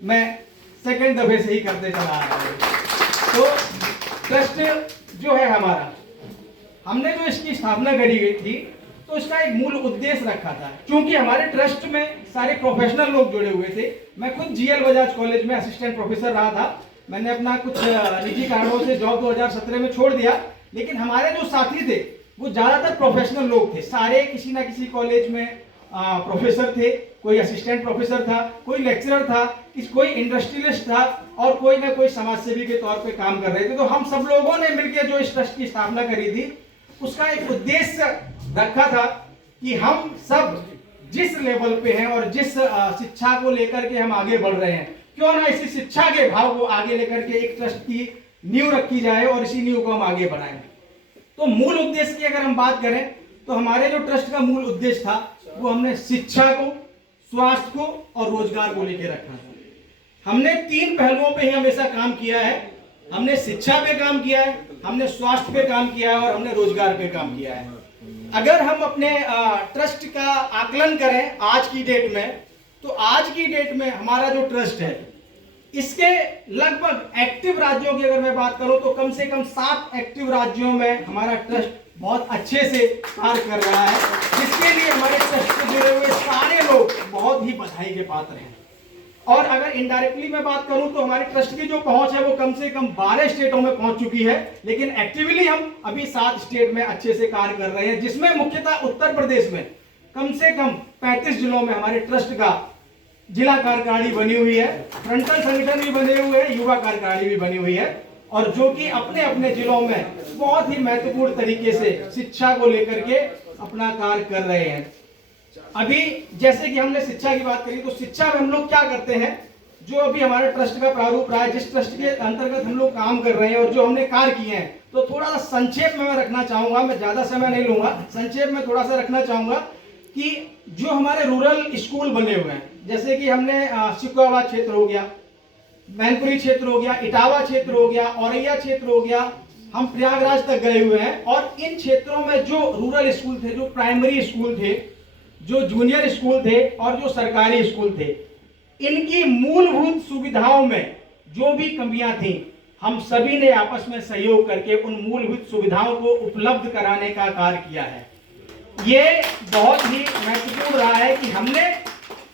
मैं सेकंड दफे से ही करते चला आ रहा हूँ। तो ट्रस्ट जो है हमारा, हमने जो इसकी स्थापना करी गई थी तो इसका एक मूल उद्देश्य रखा था। क्योंकि हमारे ट्रस्ट में सारे प्रोफेशनल लोग जुड़े हुए थे। मैं खुद जीएल बजाज कॉलेज में असिस्टेंट प्रोफेसर रहा था। मैंने अपना कुछ निजी कारणों से जॉब 2017 में छोड़ दिया, लेकिन हमारे जो साथी थे वो ज़्यादातर प्रोफेशनल लोग थे। सारे किसी ना किसी कॉलेज में प्रोफेसर थे, कोई असिस्टेंट प्रोफेसर था, कोई लेक्चरर था, कोई इंडस्ट्रियलिस्ट था और कोई ना कोई समाज सेवी के तौर पे काम कर रहे थे। तो हम सब लोगों ने मिलकर जो इस ट्रस्ट की स्थापना करी थी उसका एक उद्देश्य रखा था कि हम सब जिस लेवल पे हैं और जिस शिक्षा को लेकर के हम आगे बढ़ रहे हैं, क्यों ना इसी शिक्षा के भाव को आगे लेकर के एक ट्रस्ट की नींव रखी जाए और इसी नींव को हम आगे बढ़ाएं। तो मूल उद्देश्य की अगर हम बात करें तो हमारे जो ट्रस्ट का मूल उद्देश्य था वो हमने शिक्षा को, स्वास्थ्य को और रोजगार को लेकर रखा था। हमने 3 पहलुओं पे ही हमेशा काम किया है। हमने शिक्षा पे काम किया है, हमने स्वास्थ्य पे काम किया है और हमने रोजगार पे काम किया है। अगर हम अपने ट्रस्ट का आकलन करें आज की डेट में, तो आज की डेट में हमारा जो ट्रस्ट है इसके लगभग एक्टिव राज्यों की अगर मैं बात करूं तो कम से कम 7 एक्टिव राज्यों में हमारा ट्रस्ट बहुत अच्छे से कार्य कर रहा है, जिसके लिए हमारे ट्रस्ट से जुड़े हुए सारे लोग बहुत ही बधाई के पात्र हैं। और अगर इनडायरेक्टली मैं बात करूं तो हमारे ट्रस्ट की जो पहुंच है वो कम से कम 12 स्टेटों में पहुंच चुकी है, लेकिन एक्टिवली हम अभी 7 स्टेट में अच्छे से कार्य कर रहे हैं, जिसमें मुख्यतः उत्तर प्रदेश में कम से कम 35 जिलों में हमारे ट्रस्ट का जिला कार्यकारिणी बनी हुई है, फ्रंटल संगठन भी बने हुए हैं, युवा कार्यकारिणी भी बनी हुई है, और जो कि अपने अपने जिलों में बहुत ही महत्वपूर्ण तरीके से शिक्षा को लेकर के अपना कार्य कर रहे हैं। अभी जैसे कि हमने शिक्षा की बात करी तो शिक्षा में हम लोग क्या करते हैं, जो अभी हमारे ट्रस्ट का प्रारूप रहा है, जिस ट्रस्ट के अंतर्गत हम लोग काम कर रहे हैं और जो हमने कार्य किए हैं, तो थोड़ा सा संक्षेप में मैं रखना चाहूंगा, मैं ज्यादा समय नहीं लूंगा, संक्षेप में थोड़ा सा रखना चाहूंगा कि जो हमारे रूरल स्कूल बने हुए हैं, जैसे कि हमने सिकुआबाद क्षेत्र हो गया, मैनपुरी क्षेत्र हो गया, इटावा क्षेत्र हो गया, औरैया क्षेत्र हो गया, हम प्रयागराज तक गए हुए हैं। और इन क्षेत्रों में जो रूरल स्कूल थे, जो प्राइमरी स्कूल थे, जो जूनियर स्कूल थे और जो सरकारी स्कूल थे, इनकी मूलभूत सुविधाओं में जो भी कमियां थी, हम सभी ने आपस में सहयोग करके उन मूलभूत सुविधाओं को उपलब्ध कराने का कार्य किया है। ये बहुत ही महत्वपूर्ण रहा है कि हमने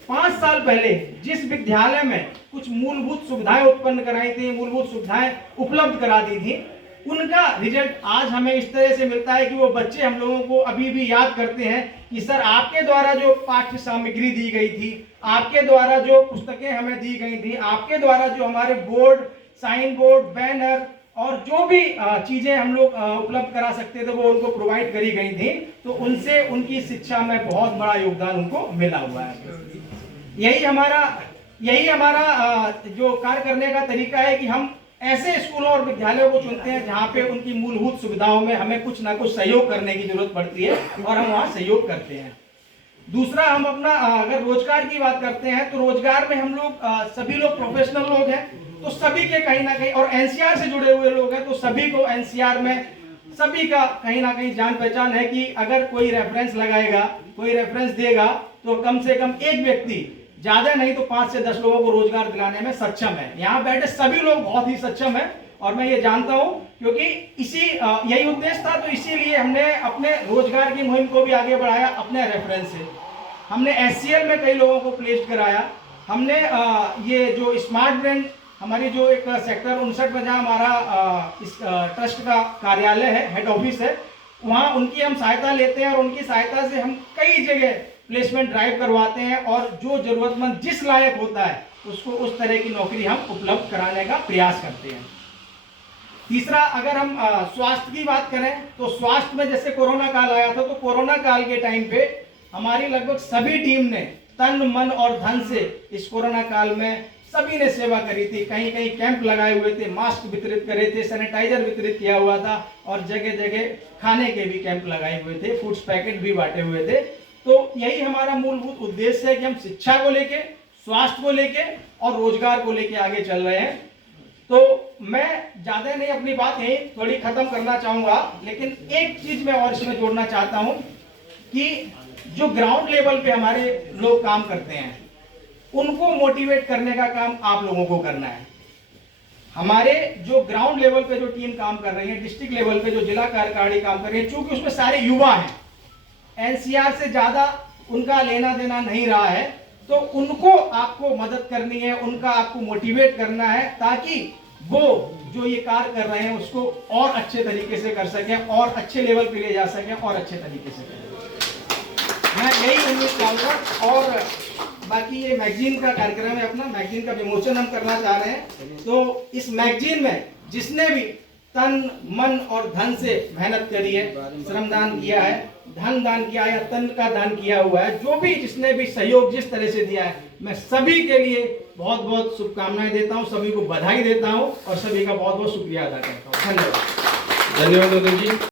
5 साल पहले जिस विद्यालय में कुछ मूलभूत सुविधाएं उत्पन्न कराई थी, मूलभूत सुविधाएं उपलब्ध करा दी थी, उनका रिजल्ट आज हमें इस तरह से मिलता है कि वो बच्चे हम लोगों को अभी भी याद करते हैं कि सर आपके द्वारा जो पाठ्य सामग्री दी गई थी, आपके द्वारा जो पुस्तकें हमें दी गई थी, आपके द्वारा जो हमारे बोर्ड, साइन बोर्ड, बैनर और जो भी चीजें हम लोग उपलब्ध करा सकते थे वो उनको प्रोवाइड करी गई थी, तो उनसे उनकी शिक्षा में बहुत बड़ा योगदान उनको मिला हुआ है। यही हमारा जो कार्य करने का तरीका है कि हम ऐसे स्कूलों और विद्यालयों को चुनते हैं जहां पे उनकी मूलभूत सुविधाओं में हमें कुछ ना कुछ सहयोग करने की जरूरत पड़ती है और हम वहां सहयोग करते हैं। दूसरा, हम अपना अगर रोजगार की बात करते हैं तो रोजगार में हम लोग सभी लोग प्रोफेशनल लोग हैं, तो सभी के कहीं ना कहीं, और एनसीआर से जुड़े हुए लोग हैं तो सभी को एनसीआर में सभी का कहीं ना कहीं जान पहचान है कि अगर कोई रेफरेंस लगाएगा, कोई रेफरेंस देगा तो कम से कम एक व्यक्ति, ज्यादा नहीं तो 5 से 10 लोगों को रोजगार दिलाने में सक्षम है। यहाँ बैठे सभी लोग बहुत ही सक्षम है और मैं ये जानता हूँ, क्योंकि यही उद्देश्य था, तो इसीलिए हमने अपने रोजगार की मुहिम को भी आगे बढ़ाया। अपने रेफरेंस से हमने एचसीएल में कई लोगों को प्लेस कराया। हमने ये जो स्मार्ट ब्रांड, हमारी जो एक सेक्टर 59 में जहाँ हमारा इस ट्रस्ट का कार्यालय है, हेड ऑफिस है, वहाँ उनकी हम सहायता लेते हैं और उनकी सहायता से हम कई जगह प्लेसमेंट ड्राइव करवाते हैं और जो जरूरतमंद जिस लायक होता है उसको उस तरह की नौकरी हम उपलब्ध कराने का प्रयास करते हैं। तीसरा, अगर हम स्वास्थ्य की बात करें तो स्वास्थ्य में जैसे कोरोना काल आया था, तो कोरोना काल के टाइम पे हमारी लगभग सभी टीम ने तन मन और धन से इस कोरोना काल में सभी ने सेवा करी थी। कहीं कहीं कैंप लगाए हुए थे, मास्क वितरित करे थे, सैनिटाइजर वितरित किया हुआ था और जगह जगह खाने के भी कैंप लगाए हुए थे, फूड्स पैकेट भी बांटे हुए थे। तो यही हमारा मूलभूत उद्देश्य है कि हम शिक्षा को लेके, स्वास्थ्य को लेके और रोजगार को लेके आगे चल रहे हैं। तो मैं ज्यादा नहीं अपनी बात यही थोड़ी खत्म करना चाहूंगा, लेकिन एक चीज मैं और इसमें जोड़ना चाहता हूं कि जो ग्राउंड लेवल पे हमारे लोग काम करते हैं उनको मोटिवेट करने का काम आप लोगों को करना है। हमारे जो ग्राउंड लेवल पे जो टीम काम कर रही है, डिस्ट्रिक्ट लेवल पे जो जिला कार्यकारिणी काम कर रही है, चूंकि उसमें सारे युवा हैं, एनसीआर से ज्यादा उनका लेना देना नहीं रहा है, तो उनको आपको मदद करनी है, उनका आपको मोटिवेट करना है, ताकि वो जो ये कार्य कर रहे हैं उसको और अच्छे तरीके से कर सकें और अच्छे लेवल पे ले जा सकें और अच्छे तरीके से करें। मैं यही उम्मीद करूंगा। और बाकी ये मैगजीन का कार्यक्रम है, अपना मैगजीन का विमोचन हम करना चाह रहे हैं। तो इस मैगजीन में जिसने भी तन मन और धन से मेहनत करी है, श्रमदान किया है, धन दान किया है या तन का दान किया हुआ है, जो भी जिसने भी सहयोग जिस तरह से दिया है, मैं सभी के लिए बहुत बहुत शुभकामनाएं देता हूं, सभी को बधाई देता हूं और सभी का बहुत बहुत शुक्रिया अदा करता हूं। धन्यवाद। धन्यवाद दादा जी।